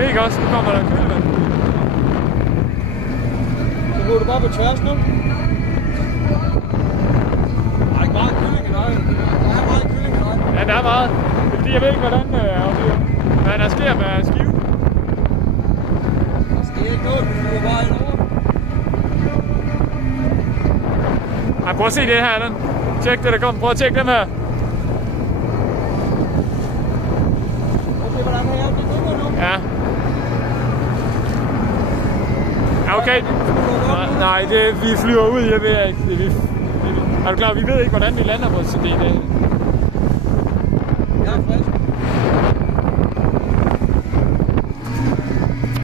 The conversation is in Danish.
ved ikke også, nu kommer der kølevand. Så går du bare på tværs nu. Der er ikke meget kylling i dig. Der er meget kylling i dig. Ja, der er meget. Det er fordi, jeg ved ikke, hvordan hvad der sker med skive. Der sker ikke noget, du flyver bare ind over. Ej, prøv at se det her, Allan. Tjek det, der kommer. Prøv at tjekke dem her. Okay, hvordan her? Det dukker nu. Ja. Ja, okay. Nej, vi flyver ud, jeg ved ikke. Er du klar, vi ved ikke, hvordan vi lander på det.